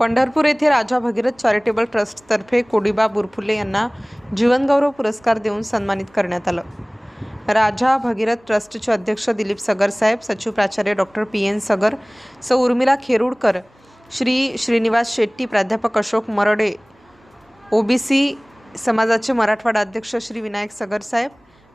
पंढरपूर येथे राजा भगीरथ चॅरिटेबल ट्रस्टतर्फे कोडिबा बुरफुले यांना जीवनगौरव पुरस्कार देऊन सन्मानित करण्यात आलं. राजा भगीरथ ट्रस्टचे अध्यक्ष दिलीप सगर साहेब सचिव प्राचार्य डॉक्टर पी एन सगर सौ उर्मिला खेरुडकर श्री श्रीनिवास शेट्टी प्राध्यापक अशोक मरडे ओबीसी समाजाचे मराठवाडा अध्यक्ष श्री विनायक सगर साहेब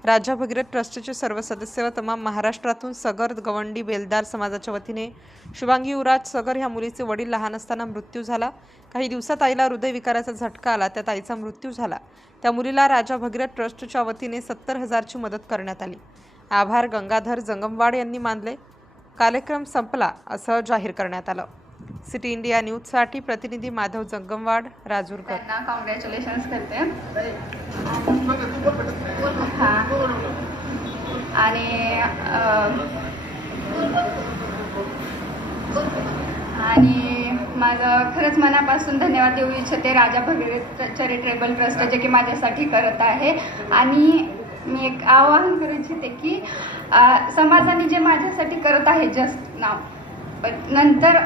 राजा भगीरथ ट्रस्टचे सर्व सदस्य व तमाम महाराष्ट्रातून सगर गवंडी बेलदार समाजाच्या वतीने शुभांगी युवराज सगर ह्या मुलीचे वडील लहान असताना मृत्यू झाला. काही दिवसात आईला हृदयविकाराचा झटका आला. त्यात आईचा मृत्यू झाला. त्या मुलीला राजा भगीरथ ट्रस्टच्या वतीने सत्तर हजारची मदत करण्यात आली. आभार गंगाधर जंगमवाड यांनी मानले. कार्यक्रम संपला असं जाहीर करण्यात आलं. सिटी इंडिया न्यूजसाठी प्रतिनिधी माधव जंगमवाड राजूरकर. त्यांना कॉंग्रॅच्युलेशन्स करते हां आणि माझं खरंच मनापासून धन्यवाद देऊ इच्छिते राजा भगीरथ चॅरिटेबल ट्रस्ट जे की माझ्यासाठी करत आहे. आणि मी एक आवाहन करू इच्छिते की समाजाने जे माझ्यासाठी करत आहे जस्ट नाव पण नंतर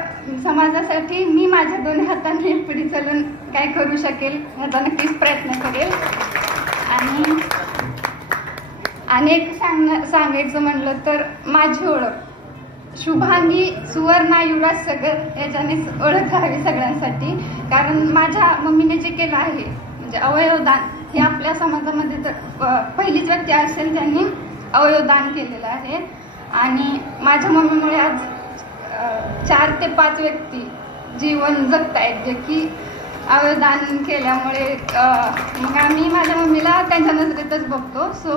समाजासाठी मी माझ्या दोन्ही हाताने पुढे चालून काय करू शकेल ह्याचा नक्कीच प्रयत्न करेल. आणि अनेक सांग सांगायचं म्हणलं तर माझी ओळख. शुभांगी सुवर्णा युवराज सगर याच्यानेच ओळख हवी सगळ्यांसाठी. कारण माझ्या मम्मीने जे केलं आहे म्हणजे अवयवदान हे आपल्या समाजामध्ये तर पहिलीच व्यक्ती असेल ज्यांनी अवयवदान केलेलं आहे. आणि माझ्या मम्मीमुळे आज चार ते पाच व्यक्ती जीवन जगतायत जे की अवयवदान केल्यामुळे मग आम्ही माझ्या मम्मीला त्यांच्या नजरेतच बघतो. सो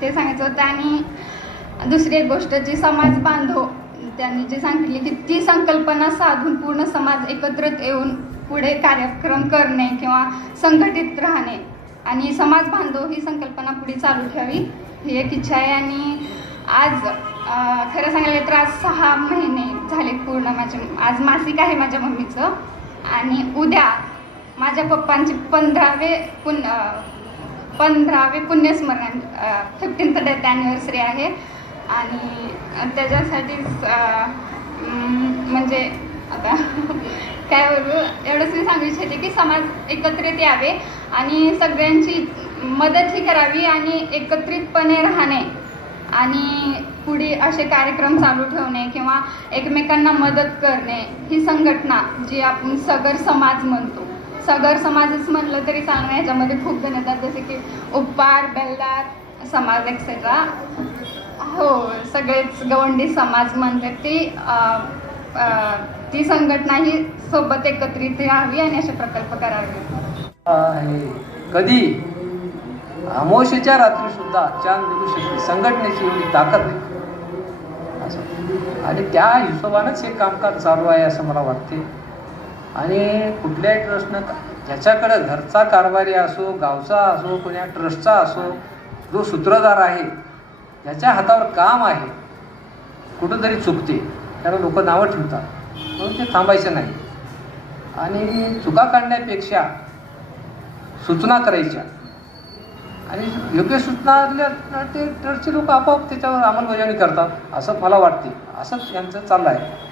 ते सांगायचं होतं आणि दुसरी एक गोष्ट जी समाज बांधव त्यांनी जे सांगितली की ती संकल्पना साधून पूर्ण समाज एकत्रित येऊन पुढे कार्यक्रम करणे किंवा संघटित राहणे. आणि समाज बांधव ही संकल्पना पुढे चालू ठेवावी ही एक इच्छा आहे. आणि आज खरं सांगायला तर आज सहा महिने झाले पूर्ण माझे आज मासिक आहे माझ्या मम्मीचं. आणि उद्या माझ्या पप्पांचे पंधरावे पुन पंधरावे पुण्यस्मरण फिफ्टीन्थ डेथ ॲनिव्हर्सरी आहे. आणि त्याच्यासाठीच म्हणजे आता काय बोलू? एवढंच मी सांगू इच्छिते की समाज एकत्रित यावे आणि सगळ्यांची मदतही करावी आणि एकत्रितपणे राहणे आणि पुढे असे कार्यक्रम चालू ठेवणे किंवा एकमेकांना मदत करणे ही संघटना जी आपण सगर समाज म्हणतो. सगर समाजच म्हणलं तरी चांगलं याच्यामध्ये खूप जण येतात जसे की उप्पार बेलदार समाज एक्सेट्रा हो सगळेच गवंडी समाज म्हणतात ती ती संघटना ही सोबत एकत्रित राहावी आणि असे प्रकल्प करावे. कधी? अमावस्येच्या रात्री सुद्धा चांद निघू शकते. संघटनेची एवढी ताकद नाही. असं. आणि त्या हिशोबानंच हे कामकाज चालू आहे असं मला वाटते. आणि कुठल्याही ट्रस्टनं ज्याच्याकडं घरचा कारभारी असो गावचा असो कोण्या ट्रस्टचा असो जो सूत्रधार आहे ज्याच्या हातावर काम आहे कुठंतरी चुकते. त्याला लोक नावं ठेवतात. म्हणून ते थांबायचं नाही. आणि चुका काढण्यापेक्षा सूचना करायच्या. आणि योग्य सूचना असल्या ते ट्रस्टचे लोक आपोआप त्याच्यावर अंमलबजावणी करतात. असं मला वाटते. असंच यांचं चाललं आहे